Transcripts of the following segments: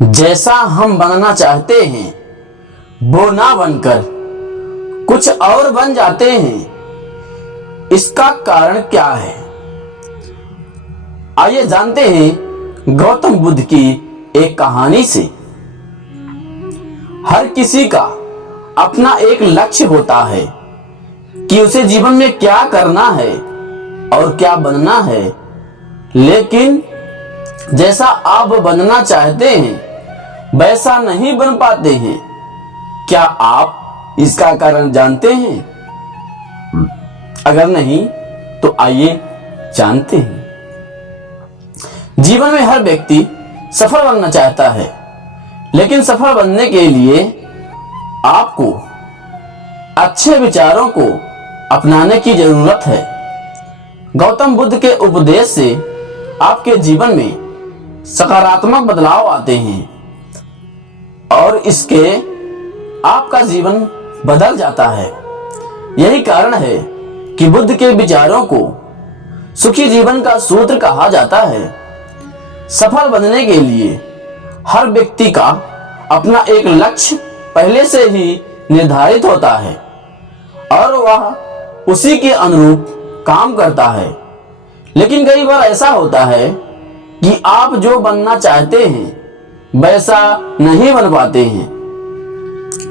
जैसा हम बनना चाहते हैं वो ना बनकर कुछ और बन जाते हैं, इसका कारण क्या है? आइए जानते हैं गौतम बुद्ध की एक कहानी से। हर किसी का अपना एक लक्ष्य होता है कि उसे जीवन में क्या करना है और क्या बनना है, लेकिन जैसा आप बनना चाहते हैं वैसा नहीं बन पाते हैं। क्या आप इसका कारण जानते हैं? अगर नहीं तो आइए जानते हैं। जीवन में हर व्यक्ति सफल बनना चाहता है, लेकिन सफल बनने के लिए आपको अच्छे विचारों को अपनाने की जरूरत है। गौतम बुद्ध के उपदेश से आपके जीवन में सकारात्मक बदलाव आते हैं और इसके आपका जीवन बदल जाता है। यही कारण है कि बुद्ध के विचारों को सुखी जीवन का सूत्र कहा जाता है। सफल बनने के लिए हर व्यक्ति का अपना एक लक्ष्य पहले से ही निर्धारित होता है और वह उसी के अनुरूप काम करता है। लेकिन कई बार ऐसा होता है कि आप जो बनना चाहते हैं वैसा नहीं बन पाते हैं।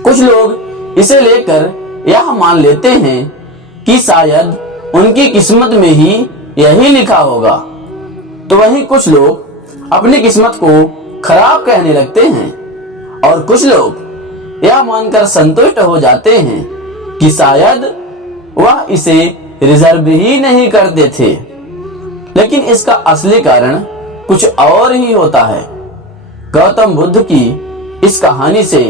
कुछ लोग इसे लेकर यह मान लेते हैं कि शायद उनकी किस्मत में ही यही लिखा होगा, तो वहीं कुछ लोग अपनी किस्मत को खराब कहने लगते हैं और कुछ लोग यह मानकर संतुष्ट हो जाते हैं कि शायद वह इसे रिजर्व ही नहीं करते थे। लेकिन इसका असली कारण कुछ और ही होता है। गौतम बुद्ध की इस कहानी से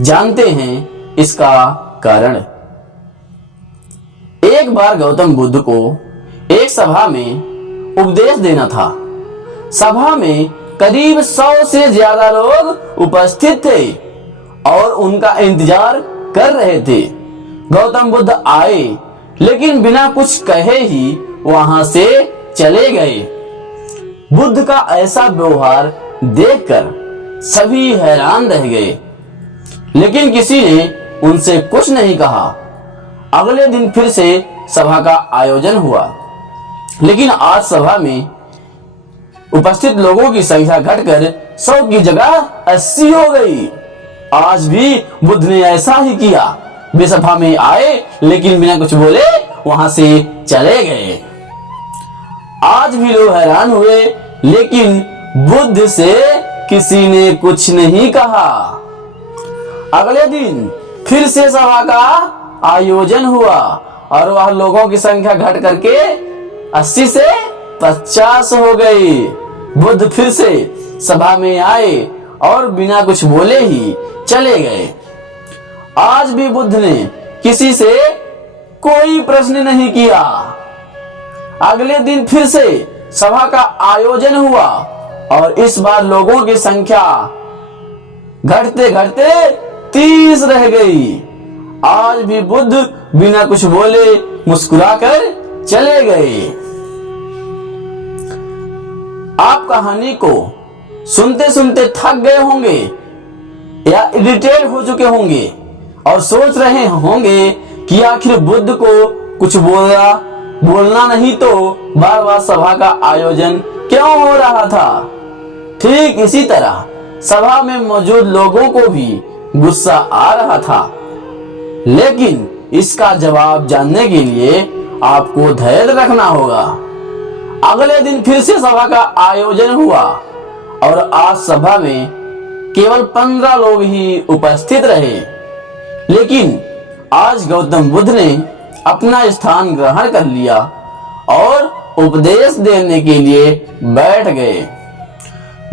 जानते हैं इसका कारण। एक बार गौतम बुद्ध को एक सभा में उपदेश देना था। सभा में करीब 100 से ज्यादा लोग उपस्थित थे और उनका इंतजार कर रहे थे। गौतम बुद्ध आए, लेकिन बिना कुछ कहे ही वहां से चले गए। बुद्ध का ऐसा व्यवहार देखकर सभी हैरान रह गए, लेकिन किसी ने उनसे कुछ नहीं कहा। अगले दिन फिर से सभा का आयोजन हुआ, लेकिन आज सभा में उपस्थित लोगों की संख्या घटकर 100 की जगह 80 हो गई। आज भी बुद्ध ने ऐसा ही किया। वे सभा में आए, लेकिन बिना कुछ बोले वहां से चले गए। आज भी लोग हैरान हुए, लेकिन बुद्ध से किसी ने कुछ नहीं कहा। अगले दिन फिर से सभा का आयोजन हुआ और वह लोगों की संख्या घट करके 80 से 50 हो गई। बुद्ध फिर से सभा में आए और बिना कुछ बोले ही चले गए। आज भी बुद्ध ने किसी से कोई प्रश्न नहीं किया। अगले दिन फिर से सभा का आयोजन हुआ और इस बार लोगों की संख्या घटते घटते 30 रह गई। आज भी बुद्ध बिना कुछ बोले मुस्कुराकर चले गए। आप कहानी को सुनते सुनते थक गए होंगे या इरिटेट हो चुके होंगे और सोच रहे होंगे कि आखिर बुद्ध को कुछ बोलना नहीं तो बार बार सभा का आयोजन क्यों हो रहा था। ठीक इसी तरह सभा में मौजूद लोगों को भी गुस्सा आ रहा था, लेकिन इसका जवाब जानने के लिए आपको धैर्य रखना होगा। अगले दिन फिर से सभा का आयोजन हुआ और आज सभा में केवल 15 लोग ही उपस्थित रहे, लेकिन आज गौतम बुद्ध ने अपना स्थान ग्रहण कर लिया और उपदेश देने के लिए बैठ गए।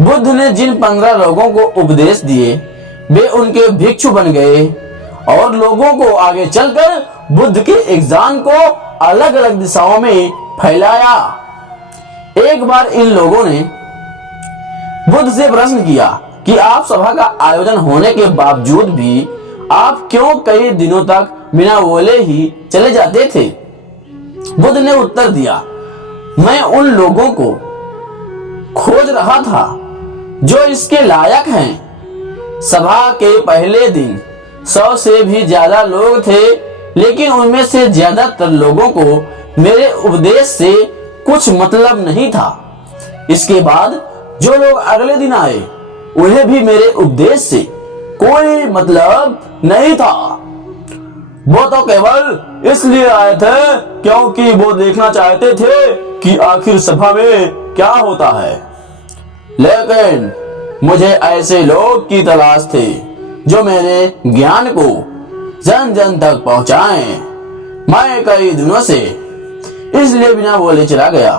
बुद्ध ने जिन 15 लोगों को उपदेश दिए वे उनके भिक्षु बन गए और लोगों को आगे चलकर बुद्ध के ज्ञान को अलग अलग दिशाओं में फैलाया। एक बार इन लोगों ने बुद्ध से प्रश्न किया कि आप सभा का आयोजन होने के बावजूद भी आप क्यों कई दिनों तक बिना बोले ही चले जाते थे। बुद्ध ने उत्तर दिया, मैं उन लोगों को खोज रहा था जो इसके लायक हैं। सभा के पहले दिन 100 से भी ज्यादा लोग थे, लेकिन उनमें से ज्यादातर लोगों को मेरे उपदेश से कुछ मतलब नहीं था। इसके बाद जो लोग अगले दिन आए, उन्हें भी मेरे उपदेश से कोई मतलब नहीं था। वो तो केवल इसलिए आए थे क्योंकि वो देखना चाहते थे कि आखिर सभा में क्या होता है। लेकिन मुझे ऐसे लोग की तलाश थी जो मेरे ज्ञान को जन जन तक पहुंचाएं। मैं कई दिनों से इसलिए बिना बोले चला गया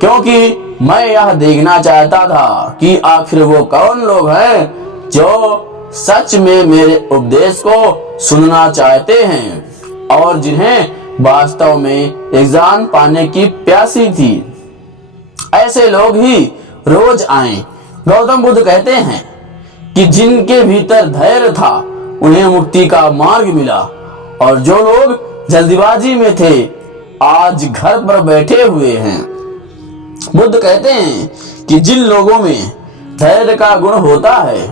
क्योंकि मैं यह देखना चाहता था कि आखिर वो कौन लोग हैं जो सच में मेरे उपदेश को सुनना चाहते हैं और जिन्हें वास्तव में एक जान पाने की प्यासी थी। ऐसे लोग ही रोज आए। गौतम बुद्ध कहते हैं कि जिनके भीतर धैर्य था उन्हें मुक्ति का मार्ग मिला, और जो लोग जल्दीबाजी में थे आज घर पर बैठे हुए हैं। बुद्ध कहते हैं कि जिन लोगों में धैर्य का गुण होता है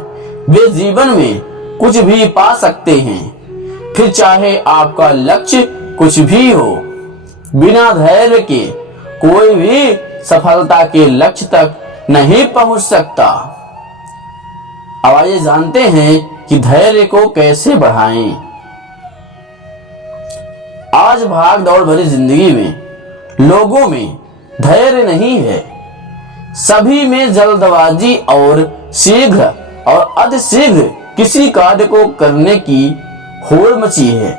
वे जीवन में कुछ भी पा सकते हैं, फिर चाहे आपका लक्ष्य कुछ भी हो। बिना धैर्य के कोई भी सफलता के लक्ष्य तक नहीं पहुंच सकता। अब आइए जानते हैं कि धैर्य को कैसे बढ़ाएं। आज भाग दौड़ भरी जिंदगी में लोगों में धैर्य नहीं है। सभी में जल्दबाजी और शीघ्र और अतिशीघ्र किसी कार्य को करने की होड़ मची है।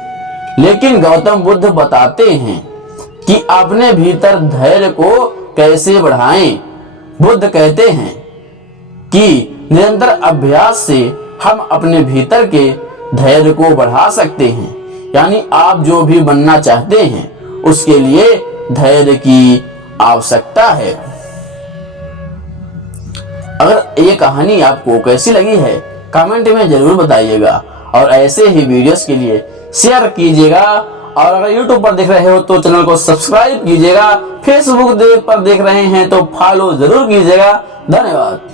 लेकिन गौतम बुद्ध बताते हैं कि अपने भीतर धैर्य को कैसे बढ़ाएं। बुद्ध कहते हैं कि निरंतर अभ्यास से हम अपने भीतर के धैर्य को बढ़ा सकते हैं। यानी आप जो भी बनना चाहते हैं उसके लिए धैर्य की आवश्यकता है। अगर ये कहानी आपको कैसी लगी है कमेंट में जरूर बताइएगा, और ऐसे ही वीडियोस के लिए शेयर कीजिएगा। और अगर यूट्यूब पर देख रहे हो तो चैनल को सब्सक्राइब कीजिएगा। फेसबुक पर देख रहे हैं तो फॉलो जरूर कीजिएगा। धन्यवाद।